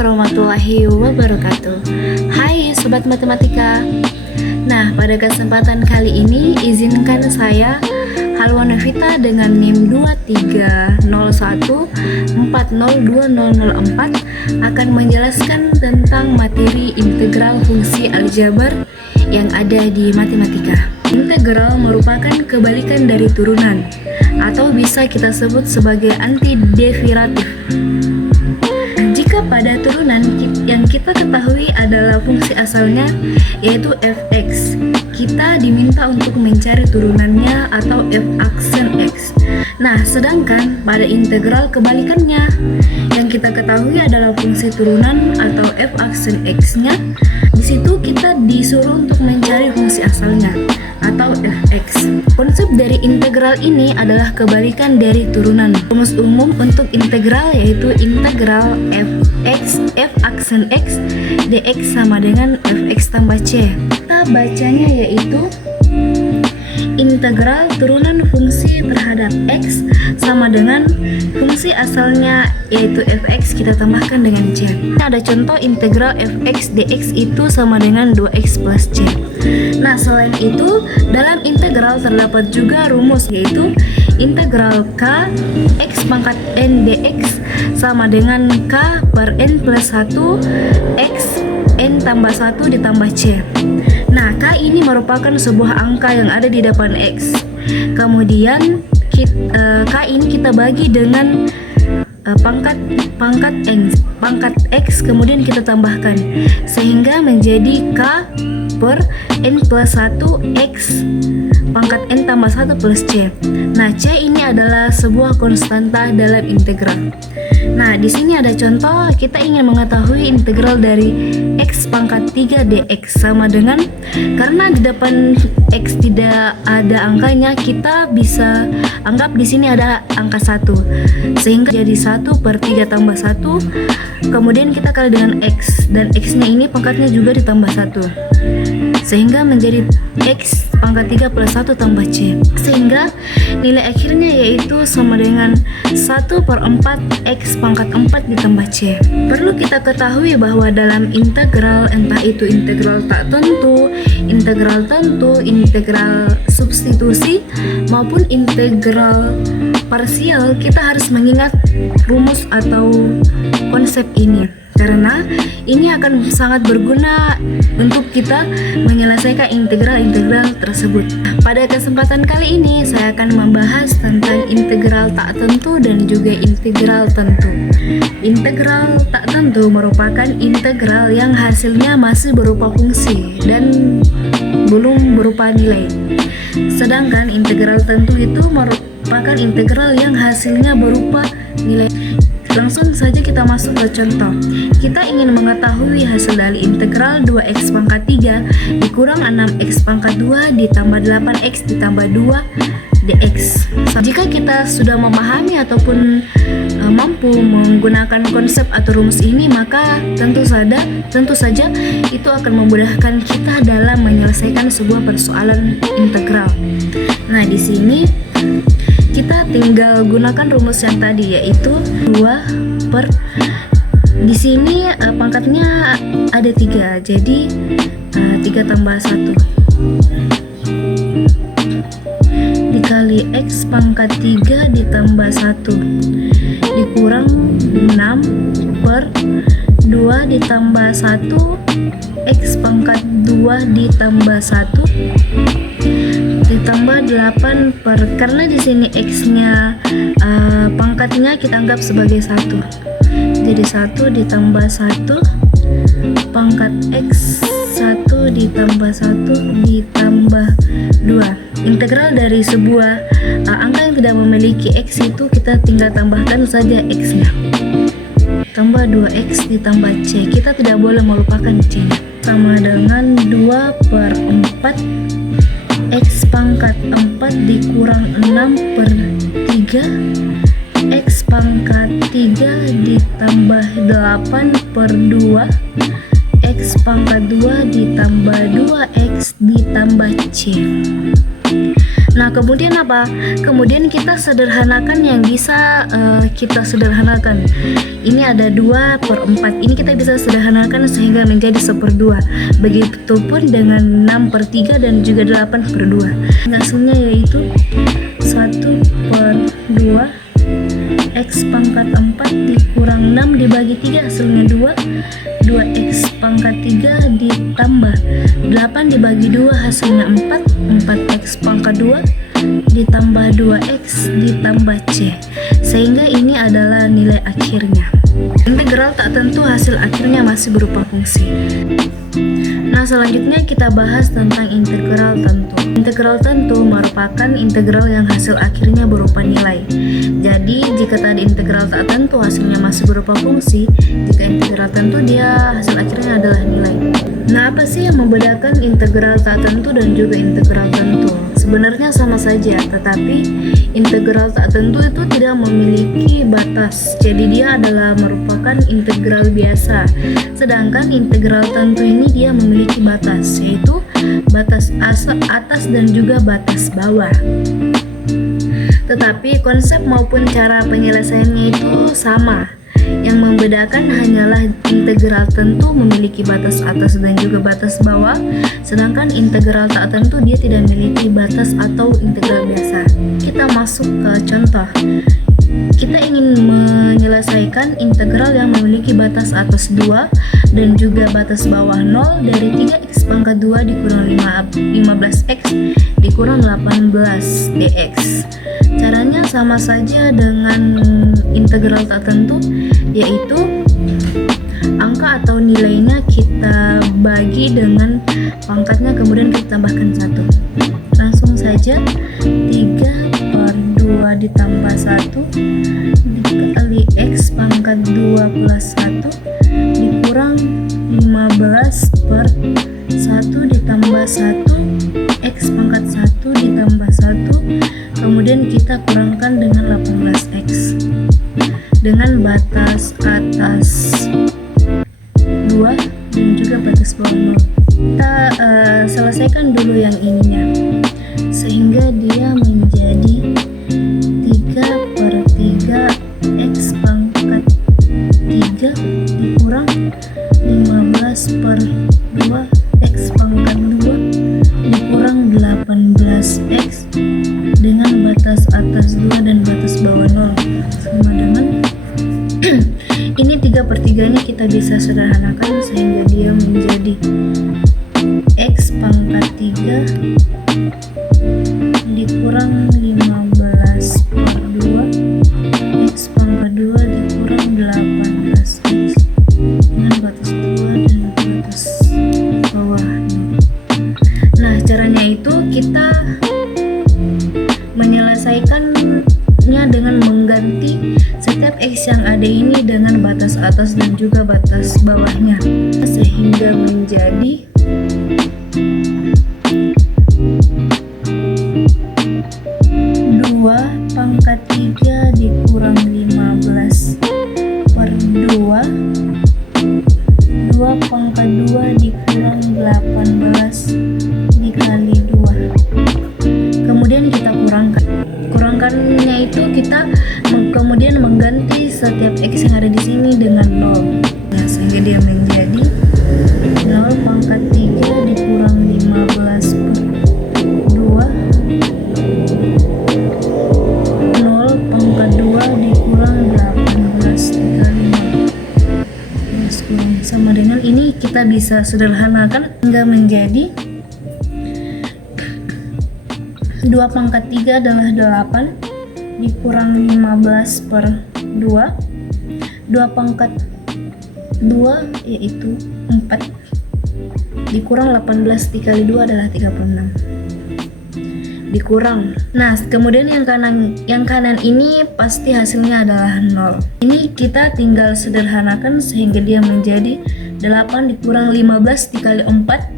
warahmatullahi wabarakatuh. Hai Sobat Matematika. Nah, pada kesempatan kali ini izinkan saya Halwa Novita dengan NIM 2301402004 akan menjelaskan tentang materi integral fungsi aljabar yang ada di matematika. Integral merupakan kebalikan dari turunan atau bisa kita sebut sebagai antiderivatif. Jika pada turunan yang kita ketahui adalah fungsi asalnya yaitu f(x), kita diminta untuk mencari turunannya atau f aksen x. Nah, sedangkan pada integral kebalikannya yang kita ketahui adalah fungsi turunan atau f aksen x-nya. Di situ kita disuruh untuk mencari fungsi asalnya atau fx. Konsep dari integral ini adalah kebalikan dari turunan. Rumus umum untuk integral yaitu integral f aksen x dx sama dengan fx tambah c. Kita bacanya yaitu integral turunan fungsi terhadap x sama dengan fungsi asalnya yaitu fx kita tambahkan dengan c. Ada contoh integral fx dx itu sama dengan 2x plus c. Nah, selain itu dalam integral terdapat juga rumus yaitu integral k x pangkat n dx sama dengan k per n plus 1 x n tambah 1 ditambah c. Nah, k ini merupakan sebuah angka yang ada di depan x. Kemudian k ini kita bagi dengan pangkat x kemudian kita tambahkan sehingga menjadi k per n plus 1 x pangkat n tambah 1 plus c. Nah, c ini adalah sebuah konstanta dalam integral. Nah, di sini ada contoh kita ingin mengetahui integral dari x pangkat 3 dx sama dengan, karena di depan x tidak ada angkanya, kita bisa anggap di sini ada angka 1 sehingga jadi 1 per 3 tambah 1 kemudian kita kali dengan x dan x nya ini pangkatnya juga ditambah 1 sehingga menjadi x pangkat 3 plus 1 tambah c, sehingga nilai akhirnya yaitu sama dengan 1 per 4 x pangkat 4 ditambah c. Perlu kita ketahui bahwa dalam integral, entah itu integral tak tentu, integral substitusi maupun integral parsial, kita harus mengingat rumus atau konsep ini karena ini akan sangat berguna untuk kita menyelesaikan integral-integral tersebut. Pada kesempatan kali ini saya akan membahas tentang integral tak tentu dan juga integral tentu. Integral tak tentu merupakan integral yang hasilnya masih berupa fungsi dan belum berupa nilai. Sedangkan integral tentu itu merupakan integral yang hasilnya berupa nilai. Langsung saja kita masuk ke contoh. Kita ingin mengetahui hasil dari integral 2x pangkat 3 dikurang 6x pangkat 2 ditambah 8x ditambah 2 dx. Jika kita sudah memahami ataupun mampu menggunakan konsep atau rumus ini, maka tentu saja itu akan memudahkan kita dalam menyelesaikan sebuah persoalan integral. Nah, di sini kita tinggal gunakan rumus yang tadi yaitu 2 per di sini pangkatnya ada 3, jadi 3 tambah 1 dikali x pangkat 3 ditambah 1 dikurang 6 per 2 ditambah 1 x pangkat 2 ditambah 1 ditambah 8 per, karena di sini x-nya pangkatnya kita anggap sebagai 1. Jadi 1 ditambah 1 pangkat x 1 ditambah 1 ditambah 2. Integral dari sebuah angka yang tidak memiliki x itu kita tinggal tambahkan saja x-nya. Tambah 2x ditambah c. Kita tidak boleh melupakan c-nya. Sama dengan 2 per 4 x pangkat 4 dikurang 6 per 3 x pangkat 3 ditambah 8 per 2 x pangkat 2 ditambah 2x ditambah c. Nah, kemudian apa? Kemudian kita sederhanakan yang bisa kita sederhanakan. Ini ada 2/4. Ini kita bisa sederhanakan sehingga menjadi 1/2. Begitupun dengan 6/3 dan juga 8/2. Hasilnya yaitu 1/2 X pangkat 4 dikurang 6 dibagi 3 hasilnya 2X pangkat 3 ditambah 8 dibagi 2 hasilnya 4X pangkat 2 ditambah 2X ditambah C, sehingga ini adalah nilai akhirnya. Integral tak tentu hasil akhirnya masih berupa fungsi. Nah, selanjutnya kita bahas tentang integral tentu. Integral tentu merupakan integral yang hasil akhirnya berupa nilai. Jadi, jika tadi integral tak tentu hasilnya masih berupa fungsi, jika integral tentu dia hasil akhirnya adalah nilai. Nah, apa sih yang membedakan integral tak tentu dan juga integral tentu? Sebenarnya sama saja, tetapi integral tak tentu itu tidak memiliki batas. Jadi dia adalah merupakan integral biasa. Sedangkan integral tentu ini dia memiliki batas, yaitu batas atas dan juga batas bawah. Tetapi konsep maupun cara penyelesaiannya itu sama. Yang membedakan hanyalah integral tentu memiliki batas atas dan juga batas bawah, sedangkan integral tak tentu dia tidak memiliki batas atau integral biasa. Kita masuk ke contoh. Kita ingin menyelesaikan integral yang memiliki batas atas 2 dan juga batas bawah 0 dari 3x pangkat 2 dikurang 15x dikurang 18 dx. Caranya sama saja dengan integral tak tentu, yaitu angka atau nilainya kita bagi dengan pangkatnya, kemudian kita tambahkan 1. Langsung saja 3/2 ditambah 1 dikali x pangkat 2 plus 1 dikurang 15/1 ditambah 1 x pangkat 1 ditambah 1, kemudian kita kurangkan dengan 18x dengan batas atas 2 dan juga batas bawah 0. Kita selesaikan dulu yang ininya, sehingga dia menjadi 3/3 x pangkat 3 dikurang 15/2 x pangkat 2 dikurang 18x dengan batas atas 2 dan batas bawah 0 sama dengan ini 3/3 nya kita bisa sederhanakan sehingga dia menjadi x pangkat 3 dikurang 15/2 x pangkat 2 dikurang 18x dengan batas 2 dan batas bawah. Nah, caranya itu kita menyelesaikannya dengan mengganti setiap x yang ada ini dengan batas atas dan juga batas bawahnya, sehingga menjadi 2 pangkat 3 dikurang 15/2 2 pangkat 2 dikurang 18 dikali 2. Kemudian kita kurangkannya itu kita kemudian mengganti setiap x yang ada di sini dengan 0. Nah, sehingga dia menjadi 0 pangkat 3 dikurang 15/2 0 pangkat 2 dikurang 18 dikali 0 sama dengan ini. Kita bisa sederhanakan hingga menjadi 2 pangkat 3 adalah 8 dikurang 15/2 2 pangkat 2 yaitu 4 dikurang 18 dikali 2 adalah 36 dikurang. Nah, kemudian yang kanan ini pasti hasilnya adalah 0. Ini kita tinggal sederhanakan sehingga dia menjadi 8 dikurang 15 dikali 4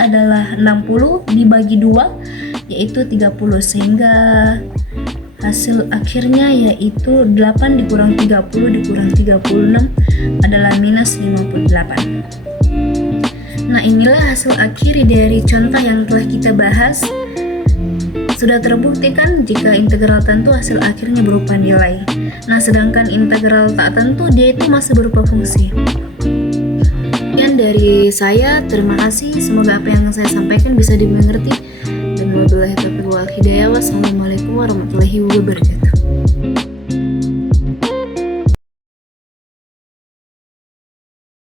adalah 60 dibagi 2 yaitu 30, sehingga hasil akhirnya yaitu 8 dikurang 30 dikurang 36 adalah minus 58. Nah, inilah hasil akhir dari contoh yang telah kita bahas. sudah terbukti kan jika integral tentu hasil akhirnya berupa nilai. Nah, sedangkan integral tak tentu dia itu masih berupa fungsi. Sekian dari saya, terima kasih. Semoga apa yang saya sampaikan bisa dimengerti. Dan wabillahi taufiq wal hidayah. Wassalamualaikum warahmatullahi wabarakatuh.